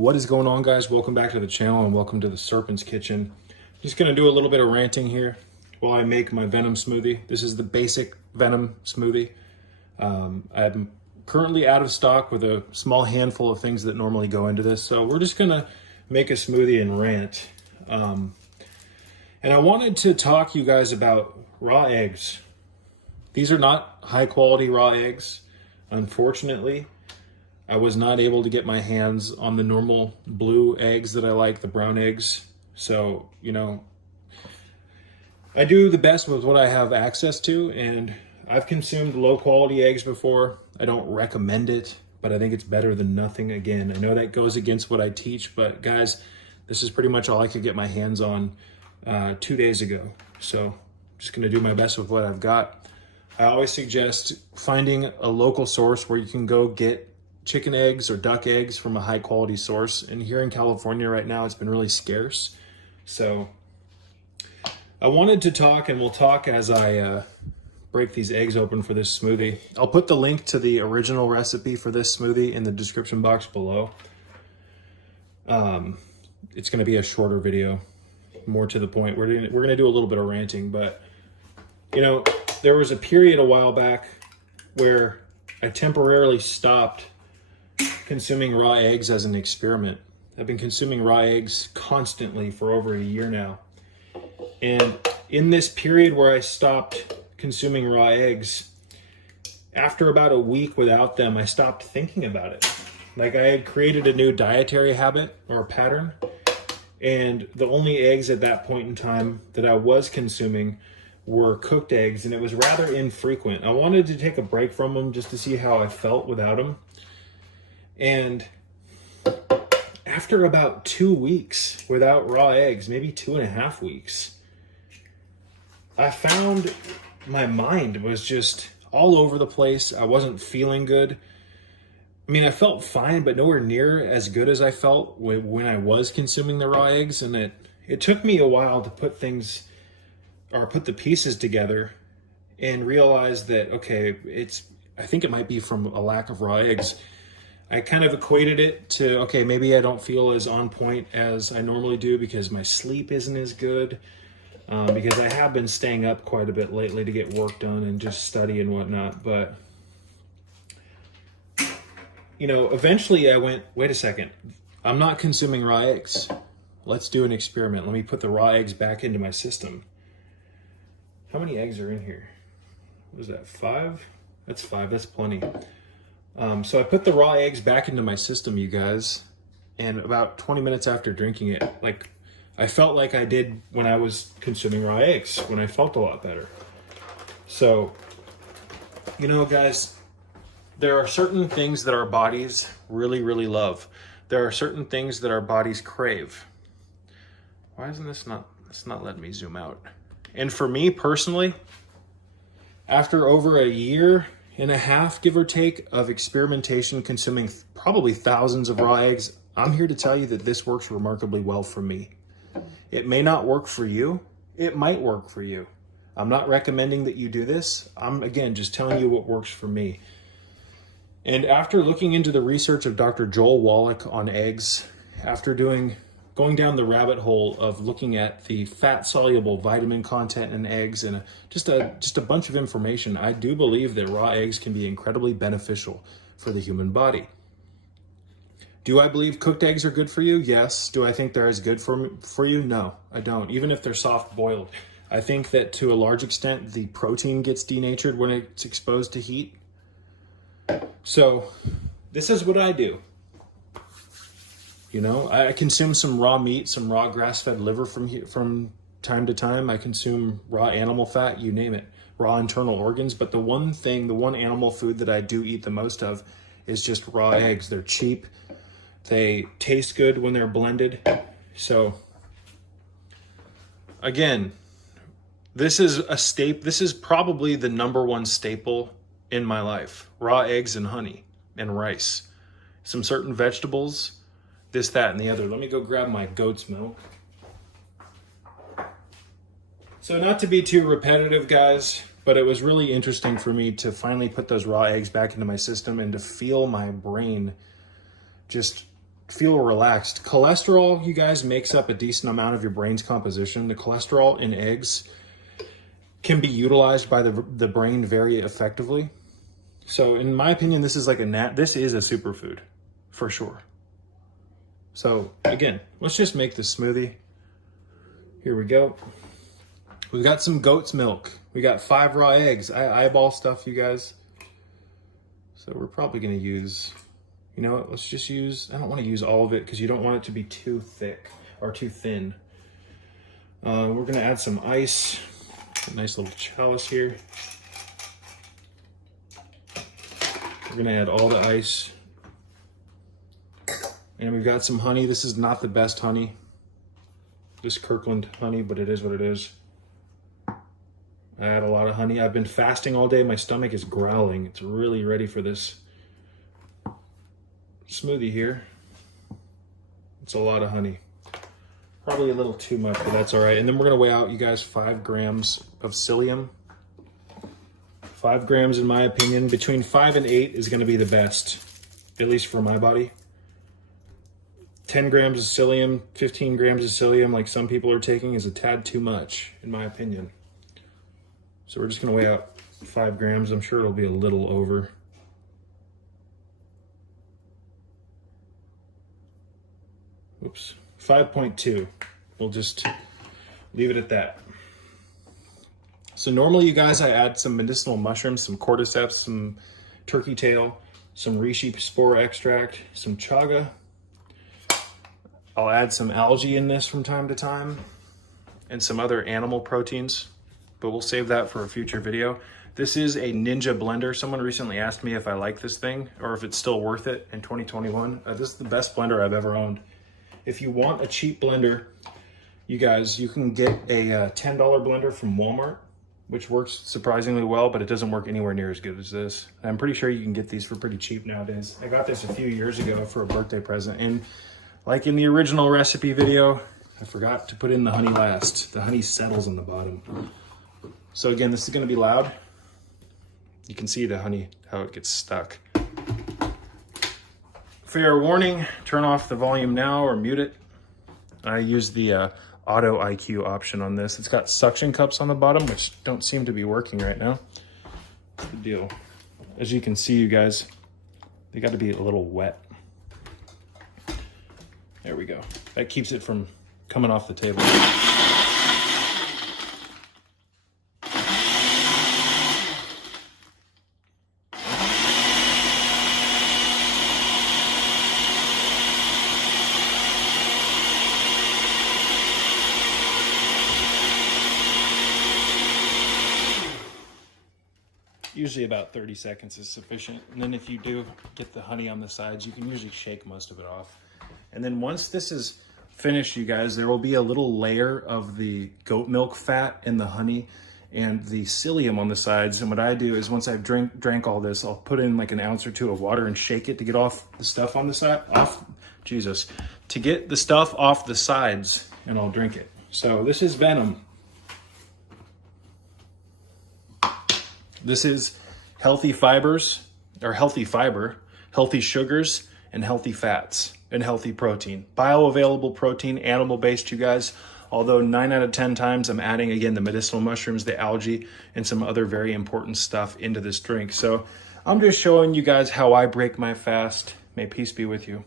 What is going on, guys? Welcome back to the channel and welcome to the Serpent's Kitchen. Just gonna do a little bit of ranting here while I make my Venom smoothie. This is the basic Venom smoothie. I'm currently out of stock with a small handful of things that normally go into this, so we're just gonna make a smoothie and rant. And I wanted to talk to you guys about raw eggs. These are not high quality raw eggs, unfortunately. I was not able to get my hands on the normal blue eggs that I like, the brown eggs. So, you know, I do the best with what I have access to, and I've consumed low quality eggs before. I don't recommend it, but I think it's better than nothing. Again, I know that goes against what I teach, but guys, this is pretty much all I could get my hands on 2 days ago. So I'm just gonna do my best with what I've got. I always suggest finding a local source where you can go get chicken eggs or duck eggs from a high quality source. And here in California right now, it's been really scarce. So I wanted to talk, and we'll talk as I break these eggs open for this smoothie. I'll put the link to the original recipe for this smoothie in the description box below. It's gonna be a shorter video, more to the point. We're gonna do a little bit of ranting, but you know, there was a period a while back where I temporarily stopped consuming raw eggs as an experiment. I've been consuming raw eggs constantly for over a year now. And in this period where I stopped consuming raw eggs, after about a week without them, I stopped thinking about it. Like, I had created a new dietary habit or pattern, and the only eggs at that point in time that I was consuming were cooked eggs, and it was rather infrequent. I wanted to take a break from them just to see how I felt without them. And after about 2 weeks without raw eggs, maybe 2.5 weeks, I found my mind was just all over the place. I wasn't feeling good. I mean, I felt fine, but nowhere near as good as I felt when I was consuming the raw eggs. And it took me a while to put the pieces together and realize that, okay, I think it might be from a lack of raw eggs. I kind of equated it to, okay, maybe I don't feel as on point as I normally do because my sleep isn't as good, because I have been staying up quite a bit lately to get work done and just study and whatnot. But, you know, eventually I went, wait a second, I'm not consuming raw eggs. Let's do an experiment. Let me put the raw eggs back into my system. How many eggs are in here? What is that, 5? That's 5, that's plenty. So I put the raw eggs back into my system, you guys, and about 20 minutes after drinking it, like, I felt like I did when I was consuming raw eggs, when I felt a lot better. So, you know, guys, there are certain things that our bodies really, really love. There are certain things that our bodies crave. Why isn't it's not letting me zoom out? And for me personally, after over a year and a half, give or take, of experimentation, consuming probably thousands of raw eggs, I'm here to tell you that this works remarkably well for me. It may not work for you. It might work for you. I'm not recommending that you do this. I'm, again, just telling you what works for me. And after looking into the research of Dr. Joel Wallach on eggs, after going down the rabbit hole of looking at the fat-soluble vitamin content in eggs and just a bunch of information, I do believe that raw eggs can be incredibly beneficial for the human body. Do I believe cooked eggs are good for you? Yes. Do I think they're as good for you? No, I don't. Even if they're soft-boiled. I think that to a large extent, the protein gets denatured when it's exposed to heat. So this is what I do. You know, I consume some raw meat, some raw grass-fed liver from time to time. I consume raw animal fat, you name it, raw internal organs. But the one animal food that I do eat the most of is just raw eggs. They're cheap. They taste good when they're blended. So again, this is probably the #1 staple in my life. Raw eggs and honey and rice. Some certain vegetables, this, that, and the other. Let me go grab my goat's milk. So not to be too repetitive, guys, but it was really interesting for me to finally put those raw eggs back into my system and to feel my brain just feel relaxed. Cholesterol, you guys, makes up a decent amount of your brain's composition. The cholesterol in eggs can be utilized by the brain very effectively. So in my opinion, this is like this is a superfood for sure. So again, let's just make this smoothie. Here we go. We've got some goat's milk. We got 5 raw eggs. I eyeball stuff, you guys. So we're probably gonna use, you know what, let's just use, I don't wanna use all of it because you don't want it to be too thick or too thin. We're gonna add some ice. A nice little chalice here. We're gonna add all the ice. And we've got some honey. This is not the best honey, this Kirkland honey, but it is what it is. I add a lot of honey. I've been fasting all day. My stomach is growling. It's really ready for this smoothie here. It's a lot of honey. Probably a little too much, but that's all right. And then we're gonna weigh out, you guys, 5 grams of psyllium. 5 grams, in my opinion, between 5 and 8 is gonna be the best, at least for my body. 10 grams of psyllium, 15 grams of psyllium, like some people are taking, is a tad too much, in my opinion. So we're just gonna weigh out 5 grams. I'm sure it'll be a little over. Oops. 5.2. We'll just leave it at that. So normally, you guys, I add some medicinal mushrooms, some cordyceps, some turkey tail, some reishi spore extract, some chaga. I'll add some algae in this from time to time and some other animal proteins, but we'll save that for a future video. This is a Ninja blender. Someone recently asked me if I like this thing or if it's still worth it in 2021. This is the best blender I've ever owned. If you want a cheap blender, you guys, you can get a $10 blender from Walmart, which works surprisingly well, but it doesn't work anywhere near as good as this. I'm pretty sure you can get these for pretty cheap nowadays. I got this a few years ago for a birthday present. And like in the original recipe video, I forgot to put in the honey last. The honey settles on the bottom. So again, this is gonna be loud. You can see the honey, how it gets stuck. Fair warning, turn off the volume now or mute it. I use the auto IQ option on this. It's got suction cups on the bottom, which don't seem to be working right now. What's the deal? As you can see, you guys, they got to be a little wet. There we go. That keeps it from coming off the table. Usually about 30 seconds is sufficient. And then if you do get the honey on the sides, you can usually shake most of it off. And then once this is finished, you guys, there will be a little layer of the goat milk fat in the honey and the psyllium on the sides. And what I do is once I've drank all this, I'll put in like an ounce or 2 of water and shake it to get off the stuff on the side, to get the stuff off the sides, and I'll drink it. So this is Venom. This is healthy fibers, or healthy fiber, healthy sugars, and healthy fats, and healthy protein. Bioavailable protein, animal-based, you guys. Although 9 out of 10 times I'm adding, again, the medicinal mushrooms, the algae, and some other very important stuff into this drink. So I'm just showing you guys how I break my fast. May peace be with you.